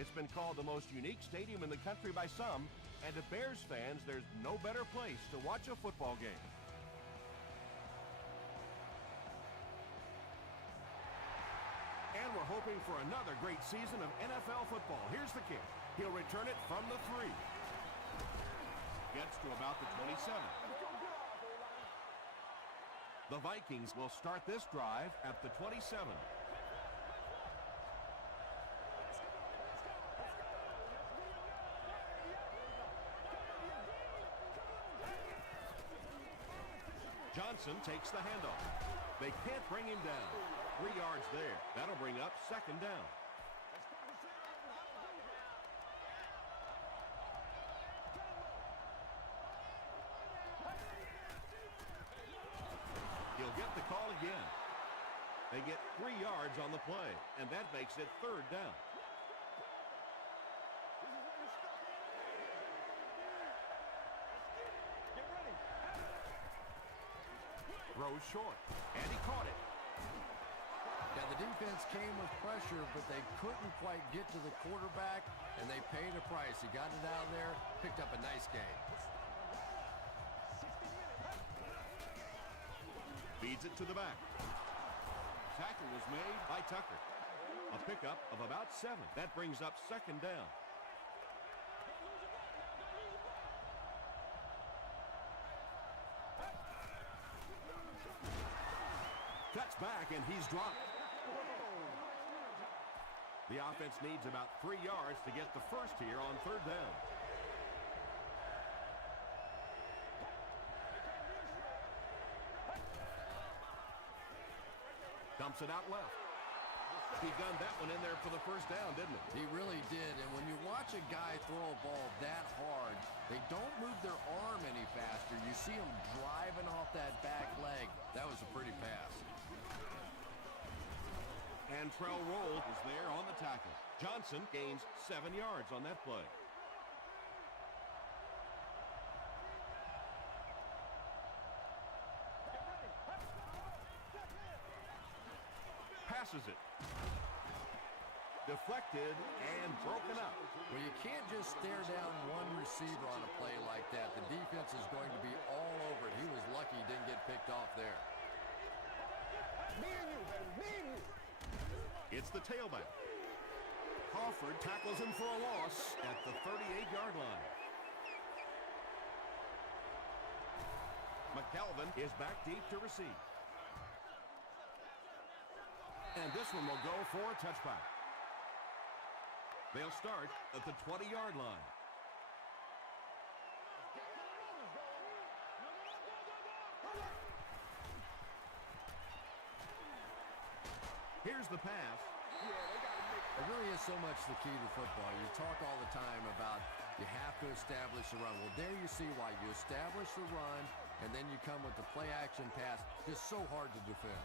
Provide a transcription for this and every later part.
It's been called the most unique stadium in the country by some, and to Bears fans, there's no better place to watch a football game. And we're hoping for another great season of NFL football. Here's the kick. He'll return it from the 3. Gets to about the 27. The Vikings will start this drive at the 27. Johnson takes the handoff. They can't bring him down. 3 yards there. That'll bring up 2nd down. He'll get the call again. They get 3 yards on the play, and that makes it 3rd down. Throws short, and he caught it. Yeah, the defense came with pressure, but they couldn't quite get to the quarterback, and they paid a price. He got it out of there, picked up a nice gain. Feeds it to the back. Tackle was made by Tucker. A pickup of about 7. That brings up 2nd down. Cuts back, and he's dropped. The offense needs about 3 yards to get the first here on 3rd down. Dumps it out left. He gunned that one in there for the 1st down, didn't he? He really did, and when you watch a guy throw a ball that hard, they don't move their arm any faster. You see him driving off that back leg. That was a pretty pass. And Trell Roll is there on the tackle. Johnson gains 7 yards on that play. Passes it. Deflected and broken up. Well, you can't just stare down one receiver on a play like that. The defense is going to be all over it. He was lucky he didn't get picked off there. Me and you, baby. Me and you. It's the tailback. Crawford tackles him for a loss at the 38-yard line. McKelvin is back deep to receive. And this one will go for a touchback. They'll start at the 20-yard line. Here's the pass. It really is so much the key to football. You talk all the time about you have to establish a run. Well, there you see why. You establish the run, and then you come with the play-action pass. Just so hard to defend.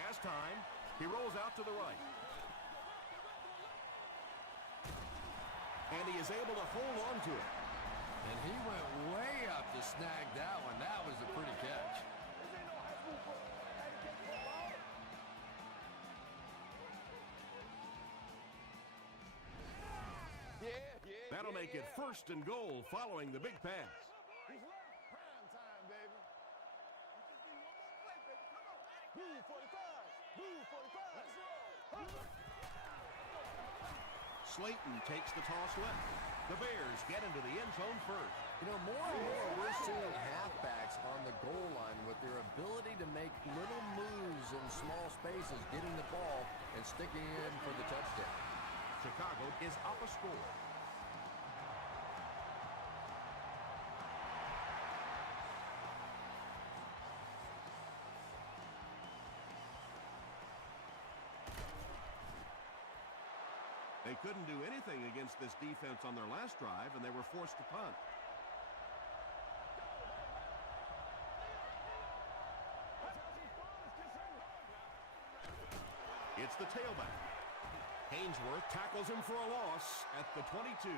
Pass time. He rolls out to the right. And he is able to hold on to it. And he went way up to snag that one. That was a pretty catch. That'll make it 1st and goal following the big pass. Prime time, baby. Blue 45. Blue 45. Let's roll. Slayton takes the toss left. The Bears get into the end zone first. You know, more and more we're seeing halfbacks on the goal line with their ability to make little moves in small spaces, getting the ball and sticking it in for the touchdown. Chicago is up a score. They couldn't do anything against this defense on their last drive, and they were forced to punt. It's the tailback. Haynesworth tackles him for a loss at the 22.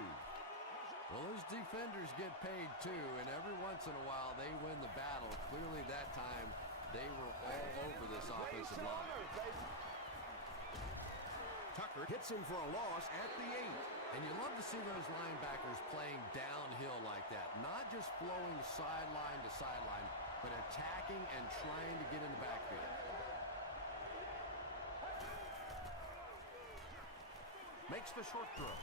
Well, those defenders get paid too, and every once in a while they win the battle. Clearly that time They were all over this offensive line. Tucker hits him for a loss at the 8. And you love to see those linebackers playing downhill like that. Not just flowing sideline to sideline, but attacking and trying to get in the backfield. Makes the short throw.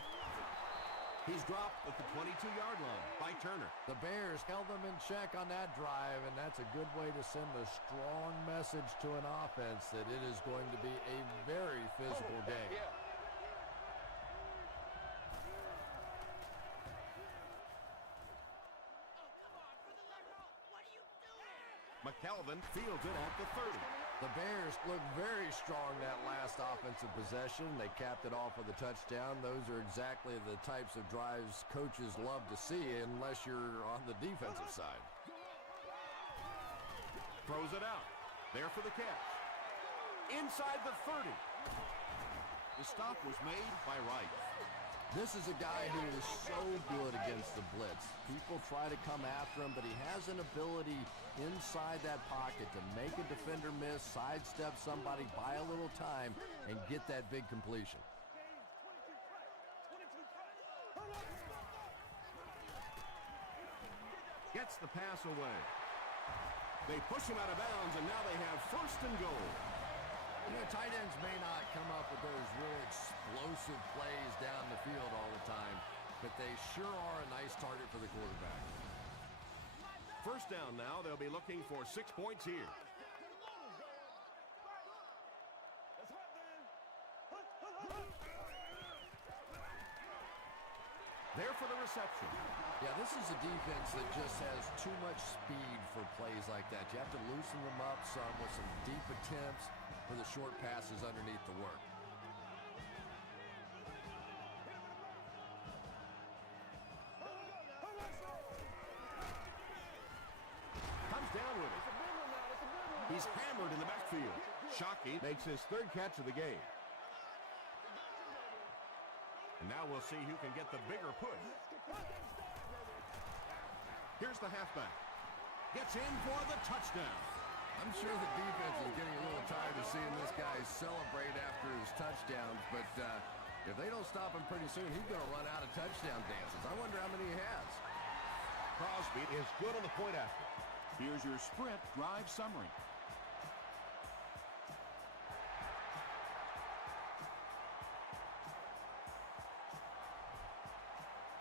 He's dropped at the 22-yard line by Turner. The Bears held them in check on that drive, and that's a good way to send a strong message to an offense that it is going to be a very physical game. McKelvin fields it at the 30. The Bears look very strong that last offensive possession. They capped it off with a touchdown. Those are exactly the types of drives coaches love to see unless you're on the defensive side. Throws it out. There for the catch. Inside the 30. The stop was made by Wright. This is a guy who is so good against the blitz. People try to come after him, but he has an ability inside that pocket to make a defender miss, sidestep somebody, buy a little time, and get that big completion. Gets the pass away. They push him out of bounds, and now they have first and goal. You know, tight ends may not come up with those real explosive plays down the field all the time, but they sure are a nice target for the quarterback. First down now. They'll be looking for 6 points here. There for the reception. Yeah, this is a defense that just has too much speed for plays like that. You have to loosen them up some with some deep attempts for the short passes underneath the work. Comes down with it. He's hammered in the backfield. Shockey makes his third catch of the game. And now we'll see who can get the bigger push. Here's the halfback. Gets in for the touchdown. I'm sure the defense is getting a little tired of seeing this guy celebrate after his touchdowns, but if they don't stop him pretty soon, he's going to run out of touchdown dances. I wonder how many he has. Crosby is good on the point after. Here's your sprint drive summary.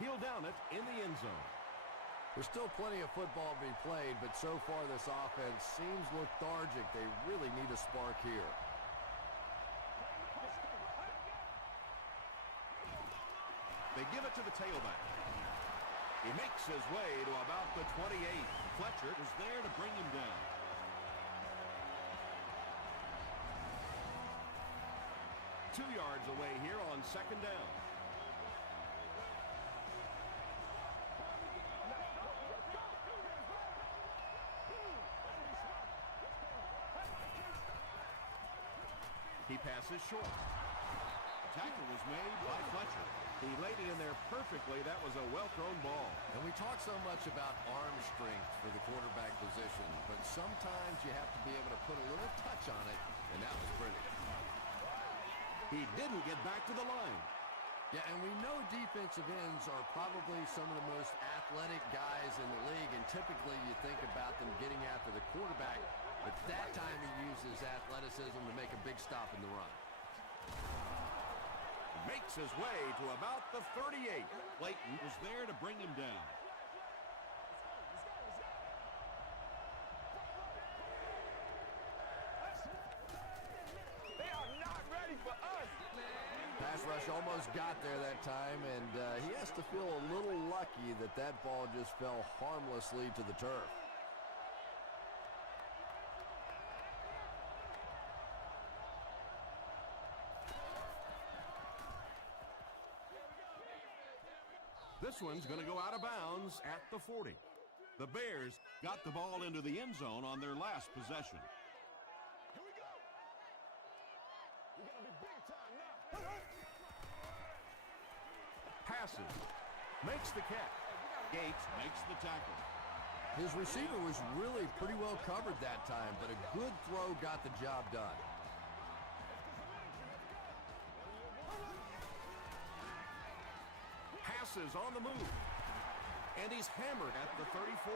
He'll down it in the end zone. There's still plenty of football to be played, but so far this offense seems lethargic. They really need a spark here. They give it to the tailback. He makes his way to about the 28. Fletcher was there to bring him down. Two yards away here on second down. He passes short. The tackle was made by Fletcher. He laid it in there perfectly. That was a well-thrown ball. And we talk so much about arm strength for the quarterback position, but sometimes you have to be able to put a little touch on it, and that was pretty. He didn't get back to the line. Yeah, and we know defensive ends are probably some of the most athletic guys in the league, and typically you think about them getting after the quarterback, but that time he uses athleticism to make a big stop in the run. Makes his way to about the 38. Clayton was there to bring him down. They are not ready for us. Pass rush almost got there that time, and he has to feel a little lucky that that ball just fell harmlessly to the turf. This one's going to go out of bounds at the 40. The Bears got the ball into the end zone on their last possession. Here we go. We're going to be big time now. Passes. Makes the catch. Gates makes the tackle. His receiver was really pretty well covered that time, but a good throw got the job done. Passes on the move. And he's hammered at the 34.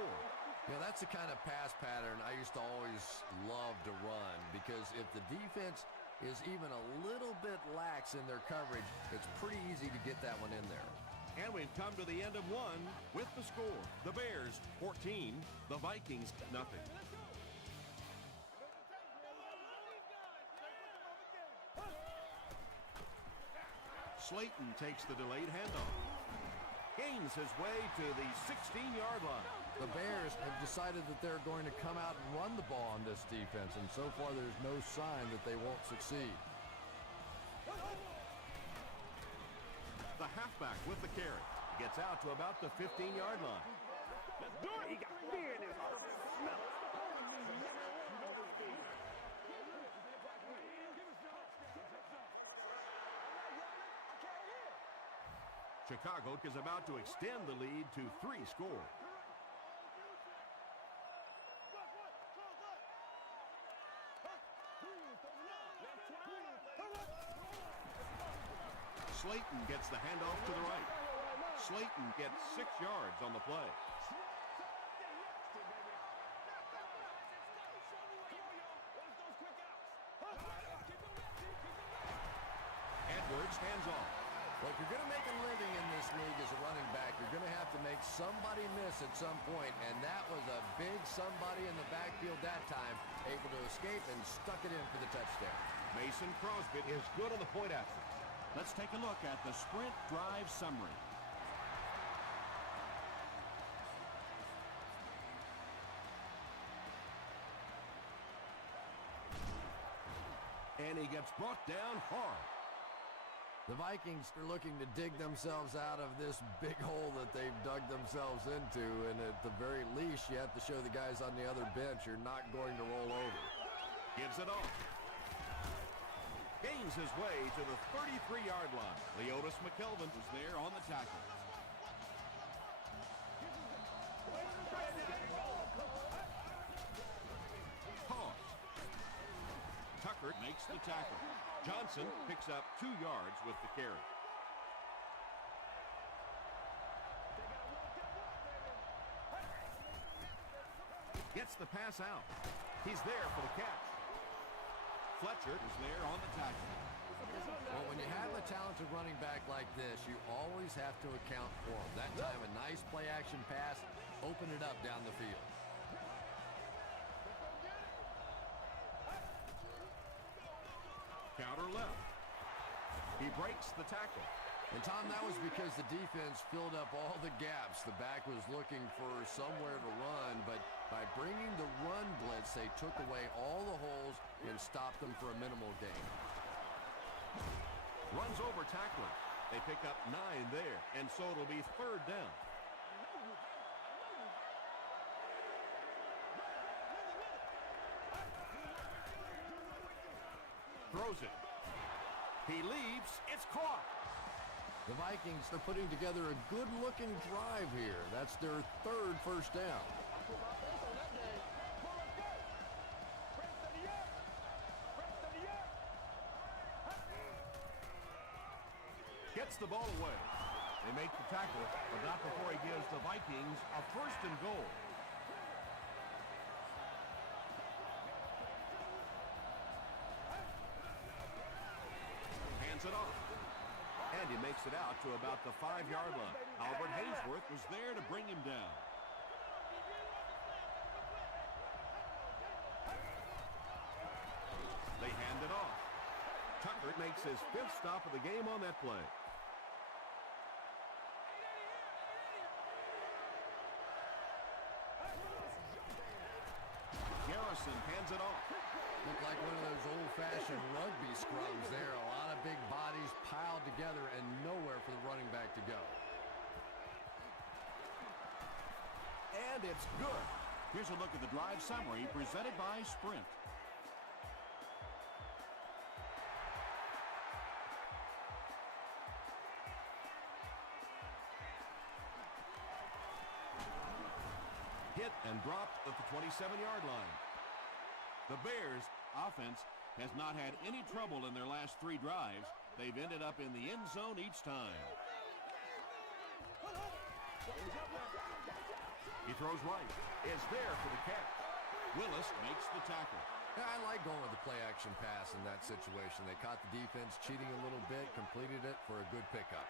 You know, that's the kind of pass pattern I used to always love to run, because if the defense is even a little bit lax in their coverage, it's pretty easy to get that one in there. And we've come to the end of one with the score. The Bears 14, the Vikings nothing. Slayton takes the delayed handoff. Gains his way to the 16-yard line. The Bears have decided that they're going to come out and run the ball on this defense, and so far there's no sign that they won't succeed. The halfback with the carry. Gets out to about the 15-yard line. Let's do it. He got fear in his heart. Smell it. Chicago is about to extend the lead to 3 scores. Slayton gets the handoff to the right. Slayton gets 6 yards on the play. Edwards hands off. Well, if you're going to make a living in this league as a running back, you're going to have to make somebody miss at some point, and that was a big somebody in the backfield that time, able to escape and stuck it in for the touchdown. Mason Crosby is good on the point after. Let's take a look at the sprint drive summary. And he gets brought down hard. The Vikings are looking to dig themselves out of this big hole that they've dug themselves into, and at the very least, you have to show the guys on the other bench you're not going to roll over. Gives it off. Gains his way to the 33-yard line. Leotis McKelvin was there on the tackle. Toss. Tucker makes the tackle. Johnson picks up 2 yards with the carry. Gets the pass out. He's there for the catch. Fletcher is there on the tackle. Well, when you have a talented running back like this, you always have to account for him. That time, a nice play-action pass, open it up down the field. Counter left. He breaks the tackle. And, Tom, that was because the defense filled up all the gaps. The back was looking for somewhere to run, but by bringing the run blitz, they took away all the holes and stopped them for a minimal gain. Runs over tackler. They pick up 9 there, and so it'll be 3rd down. Throws it. He leaps. It's caught. The Vikings are putting together a good-looking drive here. That's their 3rd first down. Gets the ball away. They make the tackle, but not before he gives the Vikings a 1st and goal. Hands it off. And he makes it out to about the 5-yard line. Albert Hainsworth was there to bring him down. They hand it off. Tucker makes his 5th stop of the game on that play. Garrison hands it off. Looked like one of those old-fashioned rugby scrums there. A lot of big bodies piled together and nowhere for the running back to go. And it's good. Here's a look at the drive summary presented by Sprint. Hit and dropped at the 27-yard line. The Bears' offense has not had any trouble in their last 3 drives. They've ended up in the end zone each time. He throws right. It's there for the catch. Willis makes the tackle. Yeah, I like going with the play-action pass in that situation. They caught the defense cheating a little bit, completed it for a good pickup.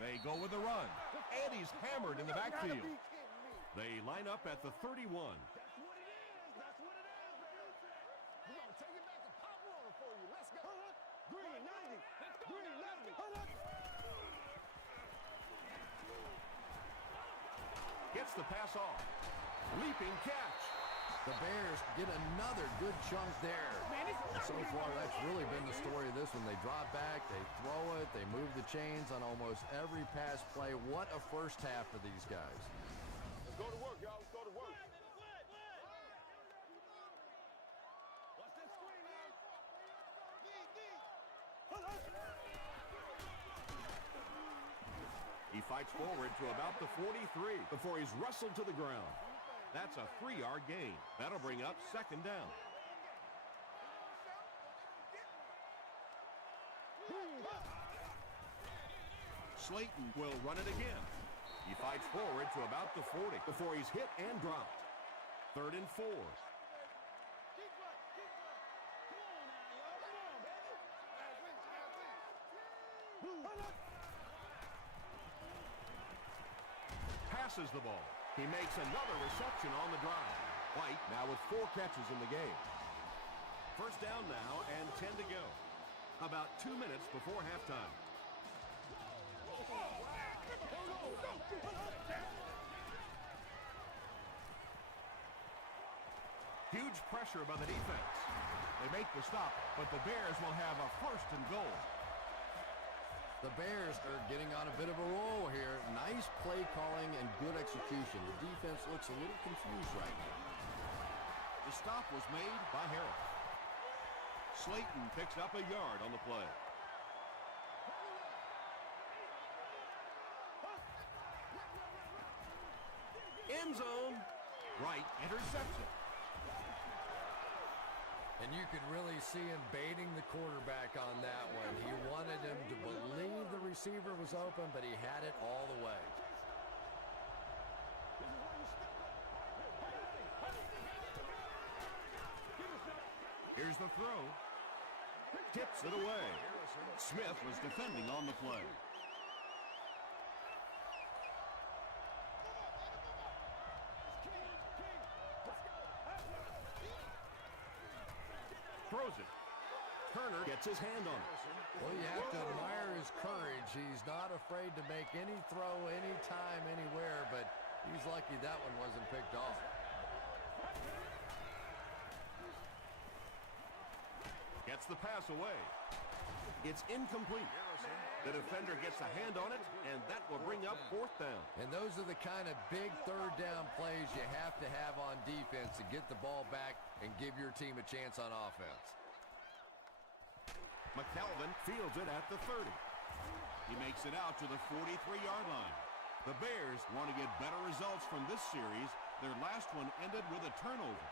They go with the run, and he's hammered in the backfield. They line up at the 31. That's what it is. That's what it is, baby. We're going to take it back to pop water for you. Let's go. Green 90. Green 90. Gets the pass off. Leaping catch. The Bears get another good chunk there. So far, that's really been the story of this one. They drop back, they throw it, they move the chains on almost every pass play. What a first half for these guys. Let's go to work, y'all. Let's go to work. Watch that screen now. He fights forward to about the 43 before he's wrestled to the ground. That's a 3-yard gain. That'll bring up second down. Slayton will run it again. He fights forward to about the 40 before he's hit and dropped. 3rd and 4. Passes the ball. He makes another reception on the drive. White now with 4 catches in the game. First down now and 10 to go. About 2 minutes before halftime. Huge pressure by the defense. They make the stop, but the Bears will have a 1st and goal. The Bears are getting on a bit of a roll here. Nice play calling and good execution. The defense looks a little confused right now. The stop was made by Harris. Slayton picks up a yard on the play. End zone. Wright intercepts it. And you could really see him baiting the quarterback on that one. He wanted him to believe the receiver was open, but he had it all the way. Here's the throw. Tips it away. Smith was defending on the play. Throws it. Turner gets his hand on it. Well, you have to admire his courage. He's not afraid to make any throw, anytime, anywhere, but he's lucky that one wasn't picked off. Gets the pass away. It's incomplete. The defender gets a hand on it, and that will bring up 4th down. And those are the kind of big 3rd down plays you have to have on defense to get the ball back and give your team a chance on offense. McKelvin fields it at the 30. He makes it out to the 43-yard line. The Bears want to get better results from this series. Their last one ended with a turnover.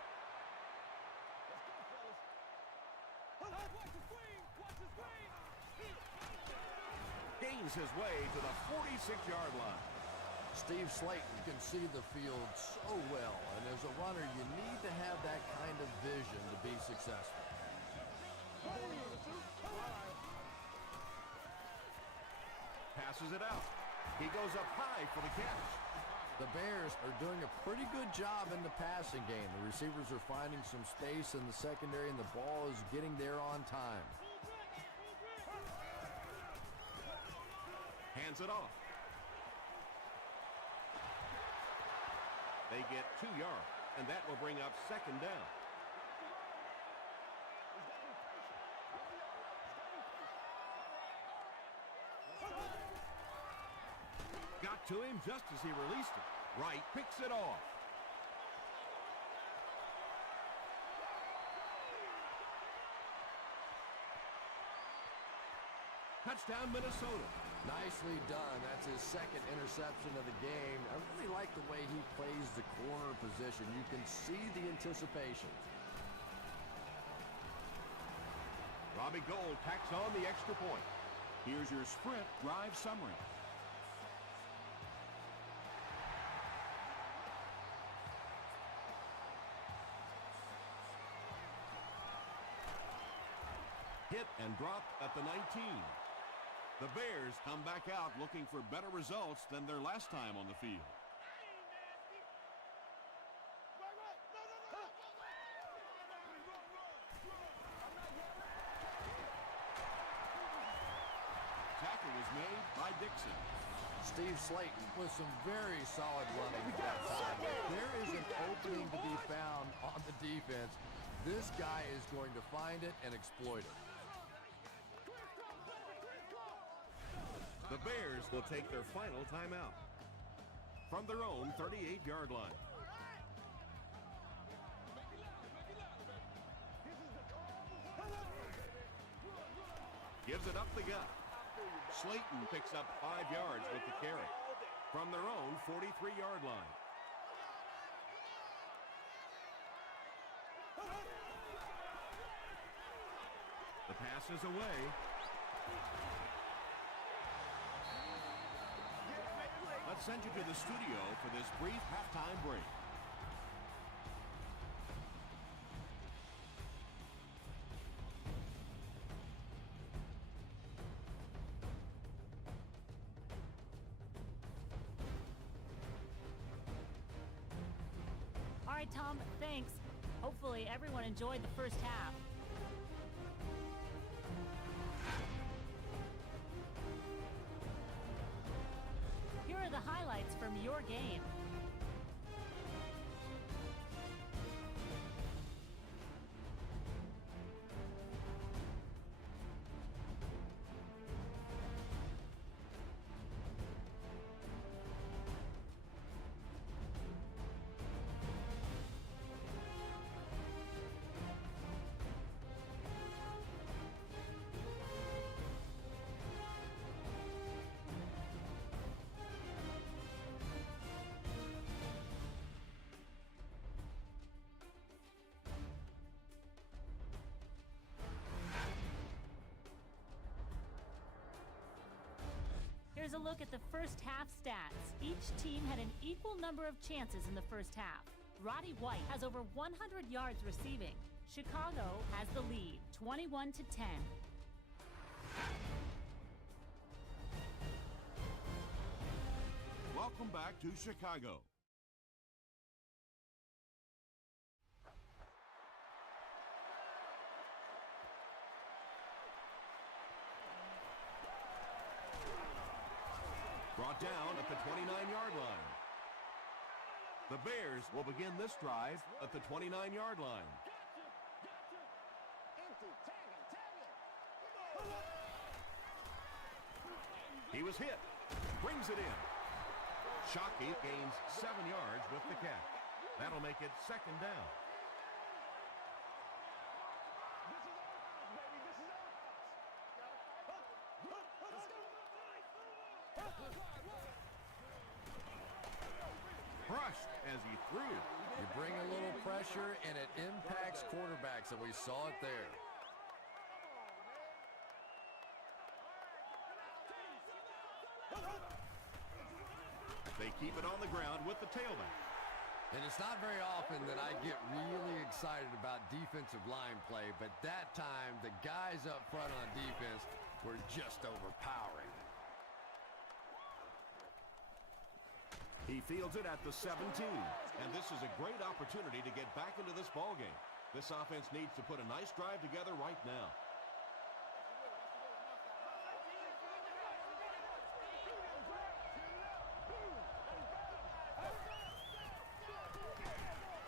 Gains his way to the 46-yard line. Steve Slayton can see the field so well, and as a runner, you need to have that kind of vision to be successful. Passes it out. He goes up high for the catch. The Bears are doing a pretty good job in the passing game. The receivers are finding some space in the secondary, and the ball is getting there on time. Hands it off. They get 2 yards, and that will bring up second down. Got to him just as he released it. Wright picks it off. Touchdown, Minnesota. Nicely done. That's his second interception of the game. I really like the way he plays the corner position. You can see the anticipation. Robbie Gould tacks on the extra point. Here's your sprint drive summary. Hit and dropped at the 19. The Bears come back out looking for better results than their last time on the field. Tackle was made by Dixon. Steve Slayton with some very solid running at that time. There is an opening to be found on the defense. This guy is going to find it and exploit it. The Bears will take their final timeout from their own 38-yard line. Gives it up the gut. Slayton picks up 5 yards with the carry from their own 43-yard line. The pass is away. Let's send you to the studio for this brief halftime break. All right, Tom, thanks. Hopefully everyone enjoyed the first half. Here are the highlights from your game. Here's a look at the first half stats. Each team had an equal number of chances in the first half. Roddy White has over 100 yards receiving. Chicago has the lead, 21-10. Welcome back to Chicago. Brought down at the 29-yard line. The Bears will begin this drive at the 29-yard line. He was hit. Brings it in. Shockey gains 7 yards with the catch. That'll make it second down. Crushed as he threw. You bring a little pressure, and it impacts quarterbacks, and we saw it there. They keep it on the ground with the tailback. And it's not very often that I get really excited about defensive line play, but that time, the guys up front on defense were just overpowering. He fields it at the 17, and this is a great opportunity to get back into this ballgame. This offense needs to put a nice drive together right now.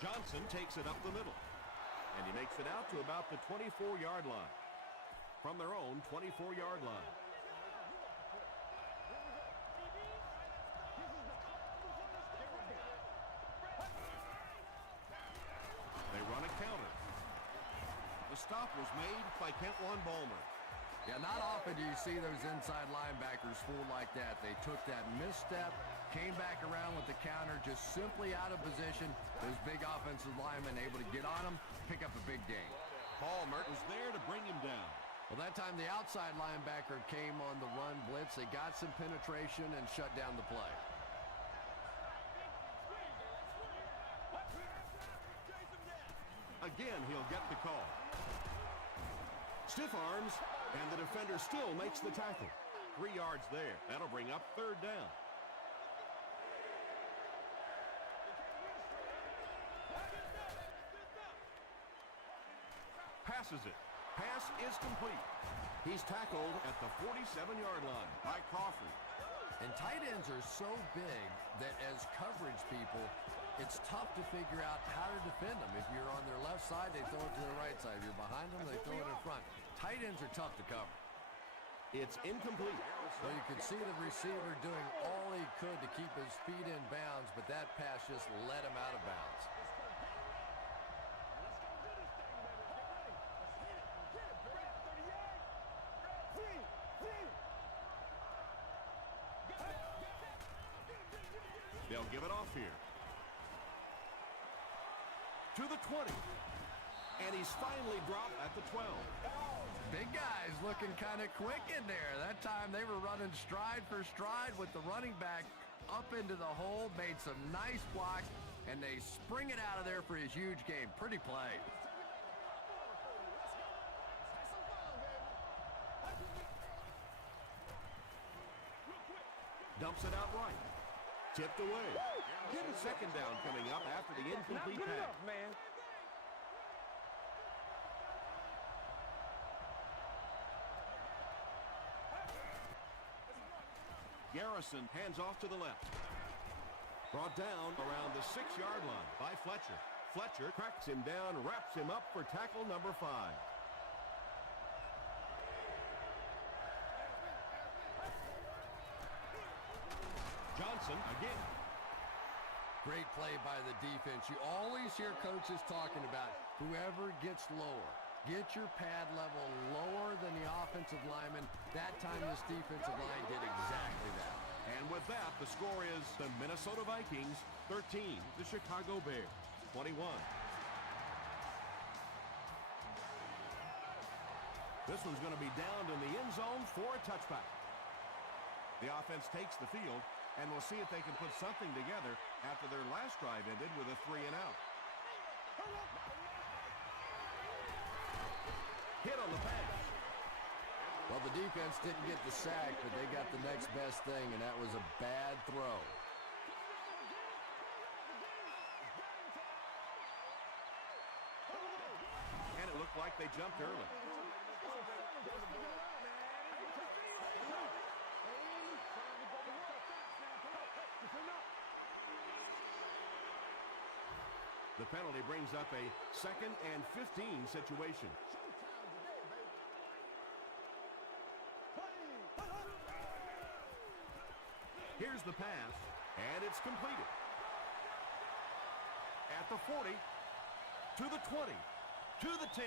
Johnson takes it up the middle, and he makes it out to about the 24-yard line from their own 24-yard line. They run a counter. The stop was made by Kentwan Ballmer. Yeah, not often do you see those inside linebackers fool like that. They took that misstep, came back around with the counter, just simply out of position. Those big offensive linemen able to get on them, pick up a big gain. Palmer was there to bring him down. Well, that time the outside linebacker came on the run blitz. They got some penetration and shut down the play. Again, he'll get the call. Stiff arms, and the defender still makes the tackle. 3 yards there. That'll bring up 3rd down. Passes it. Pass is complete. He's tackled at the 47-yard line by Crawford. And tight ends are so big that as coverage people, it's tough to figure out how to defend them. If you're on their left side, they throw it to their right side. If you're behind them, they throw it in front. Tight ends are tough to cover. It's incomplete. Well, you could see the receiver doing all he could to keep his feet in bounds, but that pass just let him out of bounds. They'll give it off here. To the 20. And he's finally dropped at the 12. Big guys looking kind of quick in there. That time they were running stride for stride with the running back up into the hole, made some nice blocks, and they spring it out of there for his huge gain. Pretty play. Dumps it out right. Tipped away. Get a 2nd down coming up after the incomplete pass. Enough, man. Garrison hands off to the left. Brought down around the 6-yard line by Fletcher. Fletcher cracks him down, wraps him up for tackle number 5. Johnson again. Great play by the defense. You always hear coaches talking about whoever gets lower. Get your pad level lower than the offensive lineman. That time this defensive line did exactly that. And with that, the score is the Minnesota Vikings 13, the Chicago Bears 21. This one's going to be down in the end zone for a touchback. The offense takes the field, and we'll see if they can put something together after their last drive ended with a 3-and-out. Hit on the pass. Well, the defense didn't get the sack, but they got the next best thing, and that was a bad throw. And it looked like they jumped early. The penalty brings up a 2nd and 15 situation. Here's the pass, and it's completed. At the 40, to the 20, to the 10.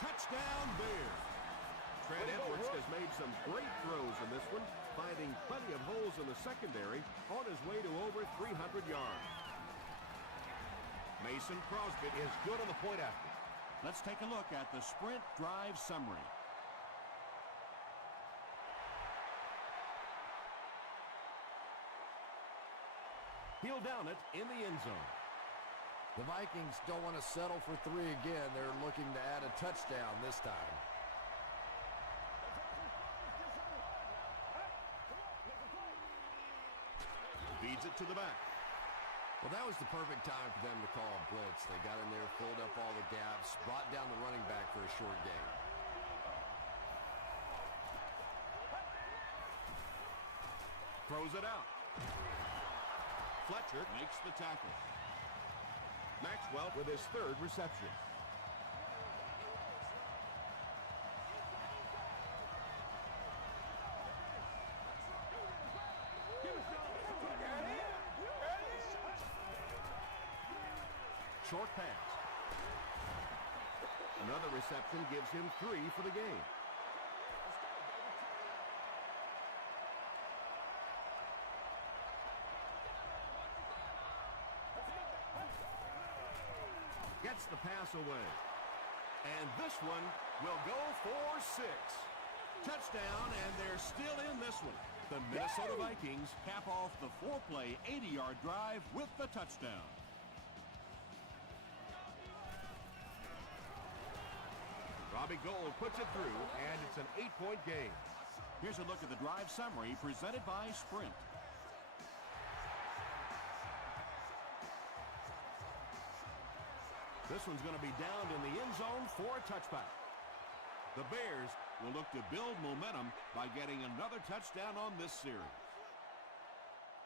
Touchdown Bears. Trent Edwards has made some great throws in this one, finding plenty of holes in the secondary on his way to over 300 yards. Mason Crosby is good on the point after. Let's take a look at the sprint drive summary. He'll down it in the end zone. The Vikings don't want to settle for 3 again. They're looking to add a touchdown this time. Feeds it to the back. Well, that was the perfect time for them to call a blitz. They got in there, filled up all the gaps, brought down the running back for a short gain. Throws it out. Fletcher makes the tackle. Maxwell with his 3rd reception. Short pass. Another reception gives him 3 for the game. Gets the pass away. And this one will go for 6. Touchdown, and they're still in this one. The Minnesota Vikings cap off the 4-play, 80-yard drive with the touchdown. Robbie Gould puts it through, and it's an 8-point game. Here's a look at the drive summary presented by Sprint. This one's going to be downed in the end zone for a touchback. The Bears will look to build momentum by getting another touchdown on this series.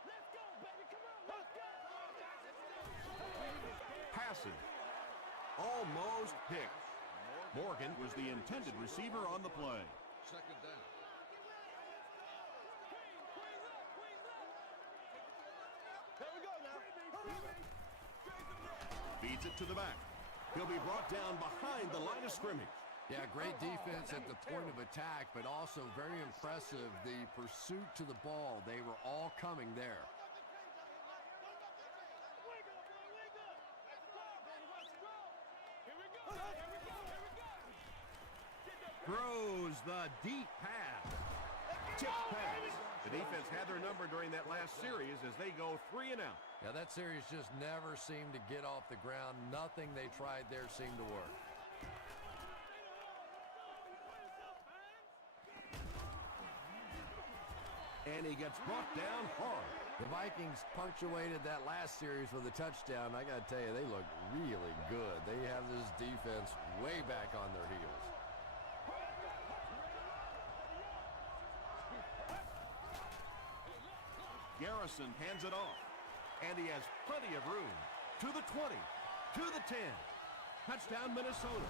Let's go, baby. Come on, let's go. Passing. Almost picked. Morgan was the intended receiver on the play. Second down. There we go now. Feeds it to the back. He'll be brought down behind the line of scrimmage. Yeah, great defense at the point of attack, but also very impressive, the pursuit to the ball. They were all coming there. Throws the deep pass. Tip pass. The defense had their number during that last series as they go 3 and out. Yeah, that series just never seemed to get off the ground. Nothing they tried there seemed to work. And he gets brought down hard. The Vikings punctuated that last series with a touchdown. I got to tell you, they look really good. They have this defense way back on their heels. Garrison hands it off. And he has plenty of room. To the 20. To the 10. Touchdown, Minnesota.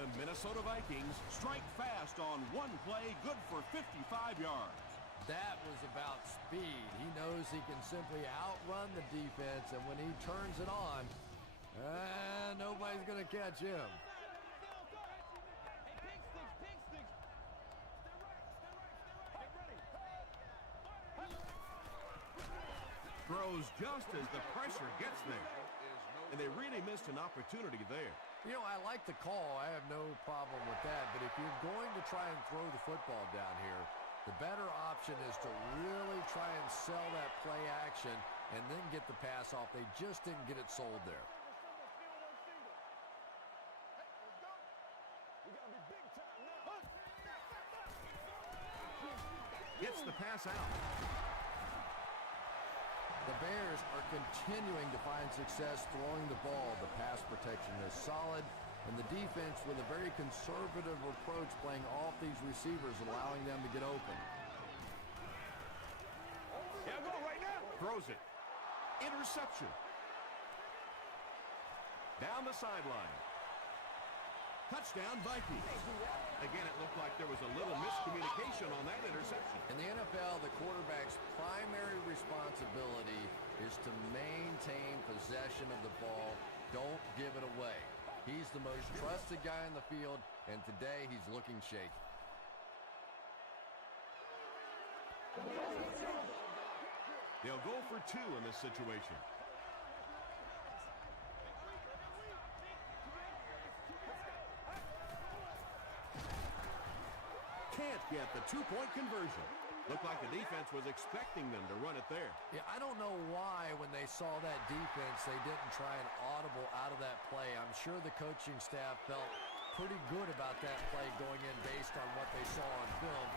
The Minnesota Vikings strike fast on one play, good for 55 yards. That was about speed. He knows he can simply outrun the defense, and when he turns it on, nobody's going to catch him. Throws just as the pressure gets there. And they really missed an opportunity there. You know, I like the call. I have no problem with that. But if you're going to try and throw the football down here, the better option is to really try and sell that play action and then get the pass off. They just didn't get it sold there. Gets the pass out. The Bears are continuing to find success throwing the ball. The pass protection is solid, and the defense with a very conservative approach playing off these receivers, allowing them to get open. Yeah, go right now. Throws it. Interception. Down the sideline. Touchdown, Vikings. Again, it looked like there was a little miscommunication on that interception. In the NFL, the quarterback's primary responsibility is to maintain possession of the ball. Don't give it away. He's the most trusted guy in the field, and today he's looking shaky. They'll go for 2 in this situation. Can't get the 2-point conversion. Looked like the defense was expecting them to run it there. Yeah, I don't know why when they saw that defense, they didn't try an audible out of that play. I'm sure the coaching staff felt pretty good about that play going in based on what they saw on film,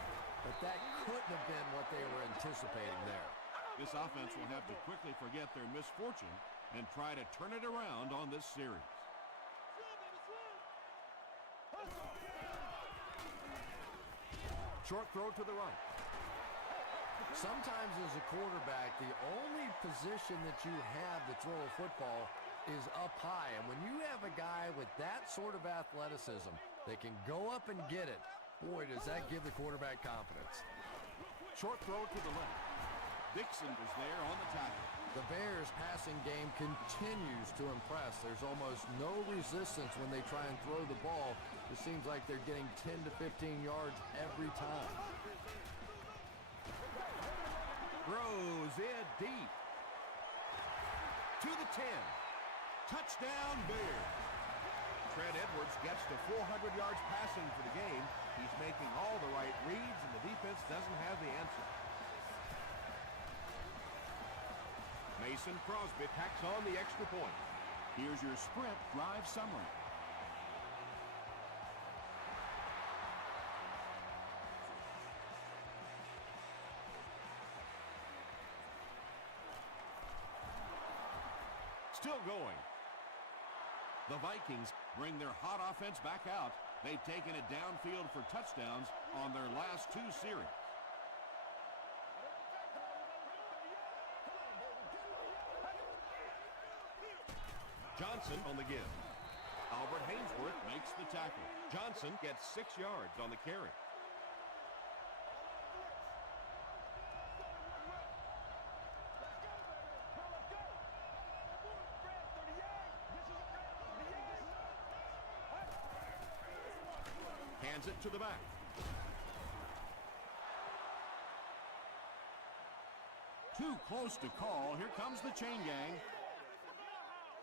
but that couldn't have been what they were anticipating there. This offense will have to quickly forget their misfortune and try to turn it around on this series. Short throw to the right. Sometimes as a quarterback, the only position that you have to throw a football is up high. And when you have a guy with that sort of athleticism that can go up and get it, boy, does that give the quarterback confidence. Short throw to the left. Dixon was there on the tackle. The Bears' passing game continues to impress. There's almost no resistance when they try and throw the ball. It seems like they're getting 10 to 15 yards every time. Throws it deep. To the 10. Touchdown, Bears. Fred Edwards gets to 400 yards passing for the game. He's making all the right reads, and the defense doesn't have the answer. Mason Crosby tacks on the extra point. Here's your sprint drive summary. Still going. The Vikings bring their hot offense back out. They've taken it downfield for touchdowns on their last 2 series. Johnson on the give. Albert Hainsworth makes the tackle. Johnson gets 6 yards on the carry. Hands it to the back. Too close to call. Here comes the chain gang.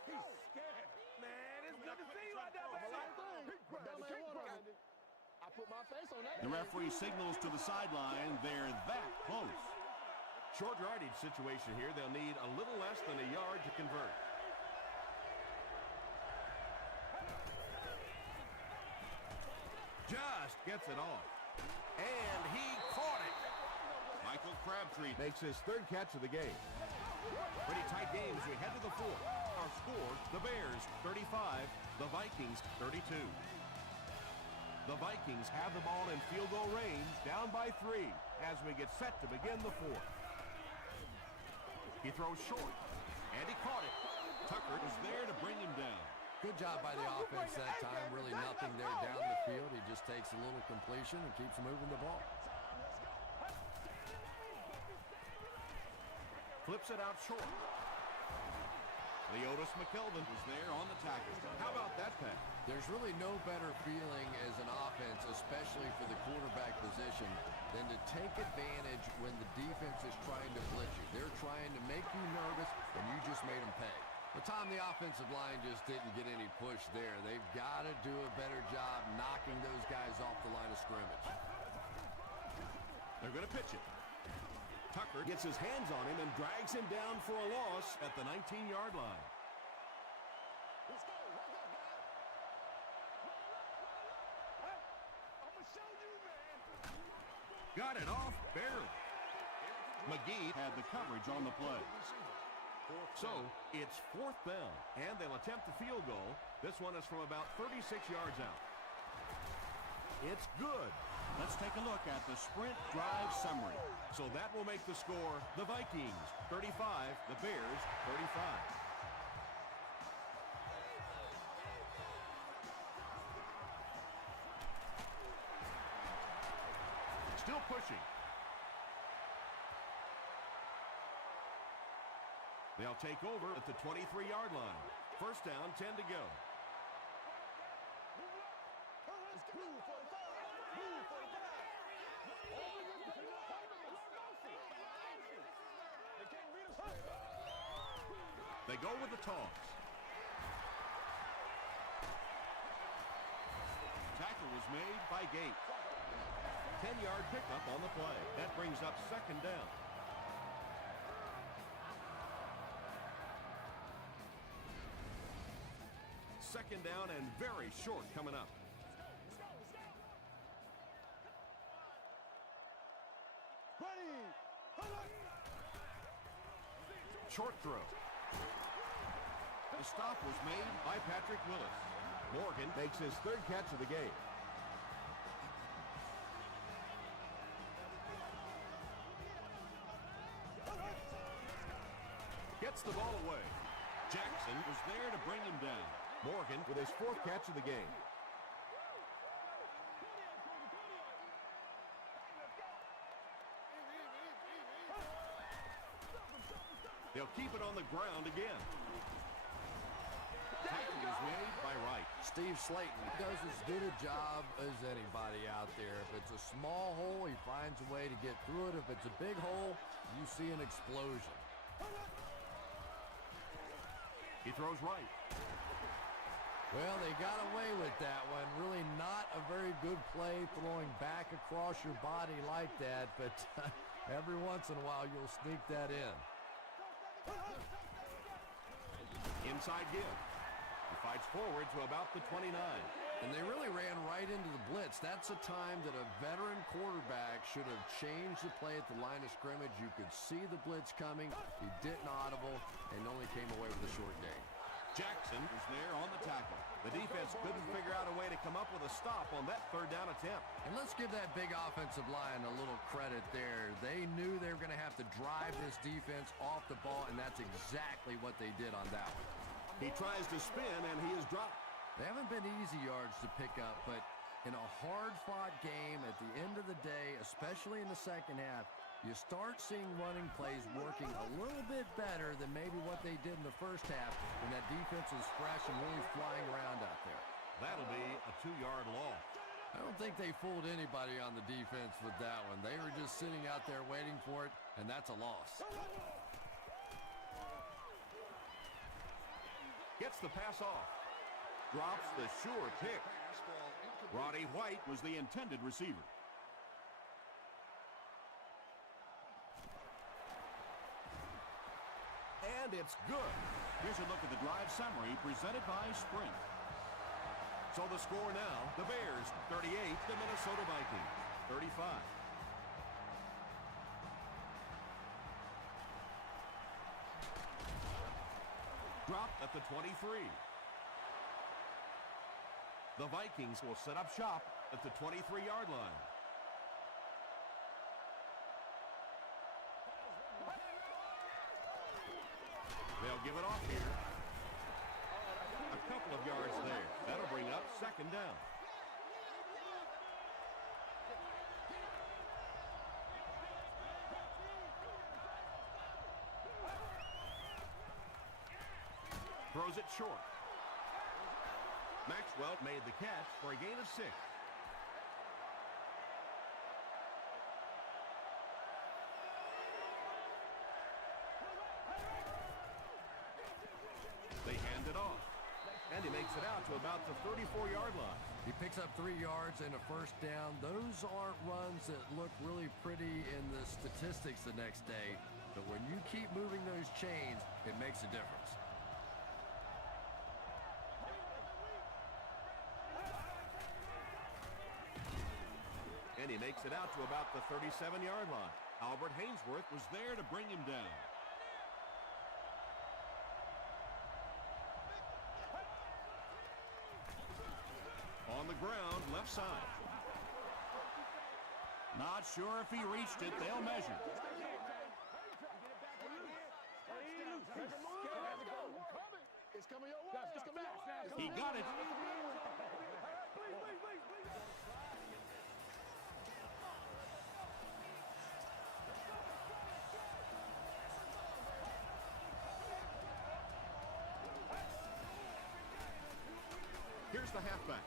He's scared. Man, it's good to see you out there, baby. I put my face on that. The referee signals to the sideline. They're that close. Short yardage situation here. They'll need a little less than a yard to convert. Just gets it off. And he caught it. Michael Crabtree Makes his 3rd catch of the game. Pretty tight game as we head to the 4th. Our score, the Bears 35, the Vikings 32. The Vikings have the ball in field goal range, down by 3 as we get set to begin the 4th. He throws short, and he caught it. Tucker was there to bring him down. Good job by the offense that time. Really nothing there down the field. He just takes a little completion and keeps moving the ball. Flips it out short. Leotis McKelvin Was there on the tackle. How about that pass? There's really no better feeling as an offense, especially for the quarterback position, than to take advantage when the defense is trying to blitz you. They're trying to make you nervous, and you just made them pay. But Tom, the offensive line just didn't get any push there. They've got to do a better job knocking those guys off the line of scrimmage. They're going to pitch it. Tucker gets his hands on him and drags him down for a loss at the 19-yard line. Let's go. Let's go, guys. I'm going to show you, man. Got it off barely. McGee had the coverage on the play. So it's 4th down, and they'll attempt the field goal. This one is from about 36 yards out. It's good. Let's take a look at the sprint drive summary. So that will make the score the Vikings 35, the Bears 35. Still pushing. They'll take over at the 23-yard line. 1st down, 10 to go. They go with the toss. Tackle was made by Gates. 10-yard pickup on the play. That brings up 2nd down. Second down and very short coming up. Short throw. The stop was made By Patrick Willis. Morgan makes his 3rd catch of the game. Gets the ball away. Jackson was there to bring him down. Morgan with his 4th catch of the game. They'll keep it on the ground again. Tackle was made by Wright. Steve Slayton does as good a job as anybody out there. If it's a small hole, he finds a way to get through it. If it's a big hole, you see an explosion. He throws right. Well, they got away with that one. Really not a very good play throwing back across your body like that, but every once in a while you'll sneak that in. Inside give. He fights forward to about the 29. And they really ran right into the blitz. That's a time that a veteran quarterback should have changed the play at the line of scrimmage. You could see the blitz coming. He didn't audible and only came away with a short gain. Jackson was there on the tackle. The defense couldn't figure out a way to come up with a stop on that third down attempt. And let's give that big offensive line a little credit there. They knew they were going to have to drive this defense off the ball, and that's exactly what they did on that one. He tries to spin, and he is dropped. They haven't been easy yards to pick up, but in a hard-fought game at the end of the day, especially in the second half, you start seeing running plays working a little bit better than maybe what they did in the first half when that defense was fresh and really flying around out there. That'll be a 2-yard loss. I don't think they fooled anybody on the defense with that one. They were just sitting out there waiting for it, and that's a loss. Gets the pass off. Drops the sure pick. Roddy White was the intended receiver. And it's good. Here's a look at the drive summary presented by Sprint. So the score now, the Bears 38, the Minnesota Vikings 35. Dropped at the 23. The Vikings will set up shop at the 23-yard line. They'll give it off here. A couple of yards there. That'll bring up second down. Throws it short. Maxwell made the catch for a gain of 6. They hand it off. And he makes it out to about the 34-yard line. He picks up 3 yards and a first down. Those aren't runs that look really pretty in the statistics the next day. But when you keep moving those chains, it makes a difference. And he makes it out to about the 37-yard line. Albert Hainsworth was there to bring him down. On the ground, left side. Not sure if he reached it. They'll measure. He got it. Here's the halfback.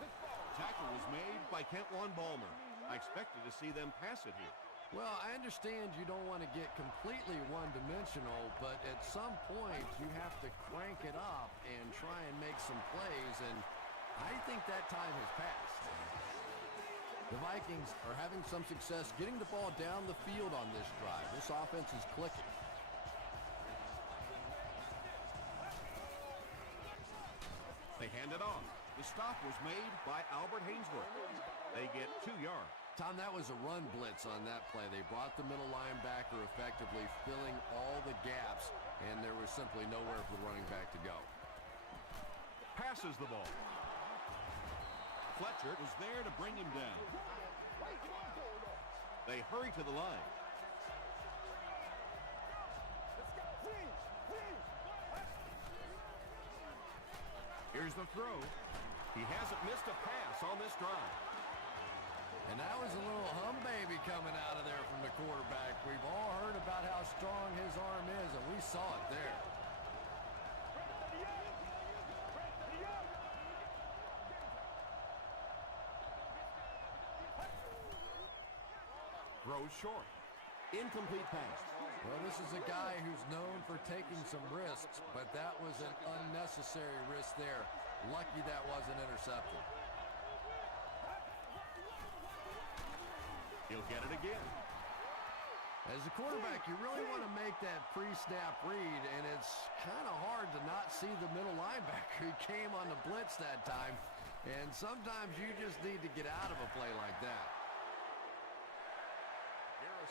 Tackle was made by Kentwan Ballmer. I expected to see them pass it here. Well, I understand you don't want to get completely one-dimensional, but at some point you have to crank it up and try and make some plays, and I think that time has passed. The Vikings are having some success getting the ball down the field on this drive. This offense is clicking. They hand it off. The stop was made by Albert Hainsworth. They get 2 yards. Tom, that was a run blitz on that play. They brought the middle linebacker effectively filling all the gaps, and there was simply nowhere for the running back to go. Passes the ball. Fletcher was there to bring him down. They hurry to the line. Here's the throw. He hasn't missed a pass on this drive. And that was a little hum baby coming out of there from the quarterback. We've all heard about how strong his arm is, and we saw it there. Throws short. Incomplete pass. Well, this is a guy who's known for taking some risks, but that was an unnecessary risk there. Lucky that wasn't intercepted. He'll get it again. As a quarterback, you really want to make that pre-snap read, and it's kind of hard to not see the middle linebacker. He came on the blitz that time, and sometimes you just need to get out of a play like that.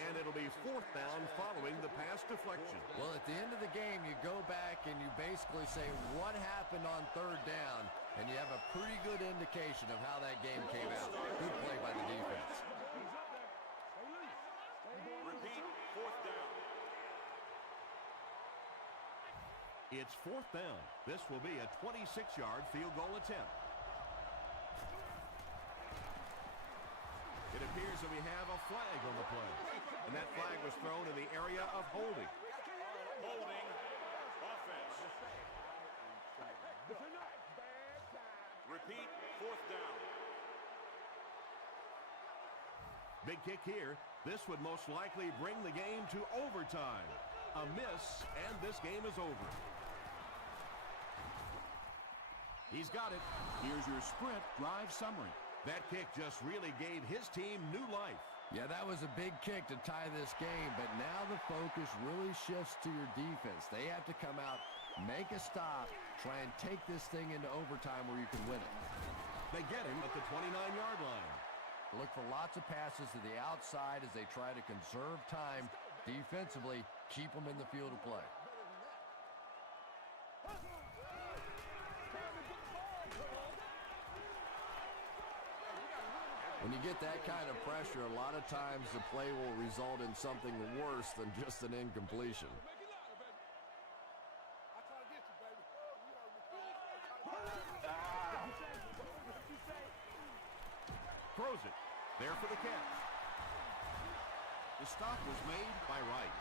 And it'll be 4th down following the pass deflection. Well, at the end of the game, you go back and you basically say what happened on 3rd down, and you have a pretty good indication of how that game came out. Good play by the defense. Repeat, 4th down. It's 4th down. This will be a 26-yard field goal attempt. It appears that we have a flag on the play. And that flag was thrown in the area of holding. Holding. Offense. Repeat, 4th down. Big kick here. This would most likely bring the game to overtime. A miss, and this game is over. He's got it. Here's your sprint drive summary. That kick just really gave his team new life. Yeah, that was a big kick to tie this game, but now the focus really shifts to your defense. They have to come out, make a stop, try and take this thing into overtime where you can win it. They get him at the 29-yard line. Look for lots of passes to the outside as they try to conserve time defensively, keep them in the field of play. When you get that kind of pressure, a lot of times the play will result in something worse than just an incompletion. Throws it. There for the catch. The stop was made by Wright.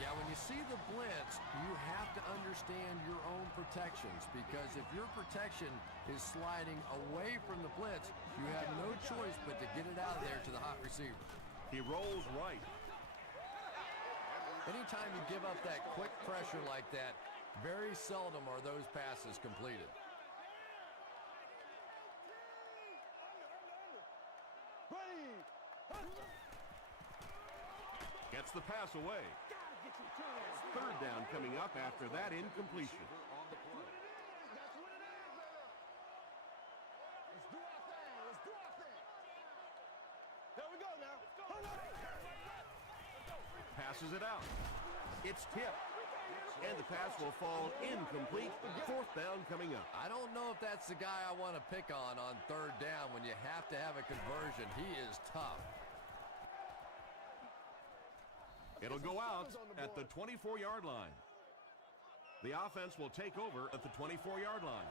Yeah, when you see the blitz, you have to understand your own protections, because if your protection is sliding away from the blitz, you have no choice but to get it out of there to the hot receiver. He rolls right. Anytime you give up that quick pressure like that, very seldom are those passes completed. Gets the pass away. 3rd down coming up after that incompletion. Passes it out. It's tipped. And the pass will fall incomplete. 4th down coming up. I don't know if that's the guy I want to pick on 3rd down when you have to have a conversion. He is tough. It'll go out at the 24-yard line. The offense will take over at the 24-yard line.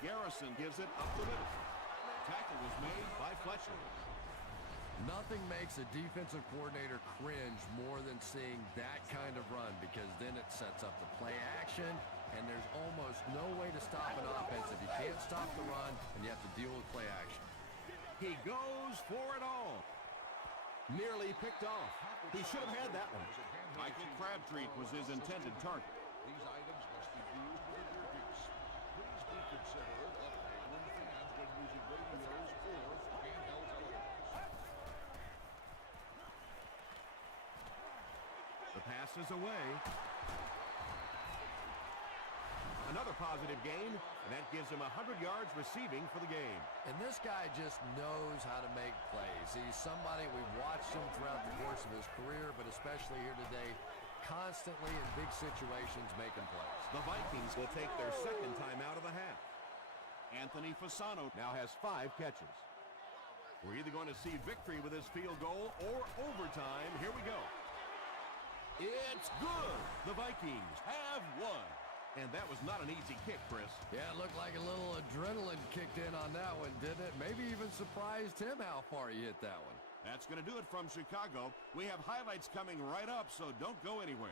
Garrison gives it up the middle. Tackle was made by Fletcher. Nothing makes a defensive coordinator cringe more than seeing that kind of run, because then it sets up the play action, and there's almost no way to stop an offense if you can't stop the run and you have to deal with play action. He goes for it all. Nearly picked off. He should have had that one. Michael Crabtree was his intended target. These items must be used with a earpiece. Please be considerate of Hamlin fans when using radios or handheld telephones. The pass is away. Another positive gain, and that gives him 100 yards receiving for the game. And this guy just knows how to make plays. He's somebody we've watched him throughout the course of his career, but especially here today, constantly in big situations making plays. The Vikings will take their 2nd time out of the half. Anthony Fasano Now has 5 catches. We're either going to see victory with this field goal or overtime. Here we go. It's good. The Vikings have won. And that was not an easy kick, Chris. Yeah, it looked like a little adrenaline kicked in on that one, didn't it? Maybe even surprised him how far he hit that one. That's going to do it from Chicago. We have highlights coming right up, so don't go anywhere.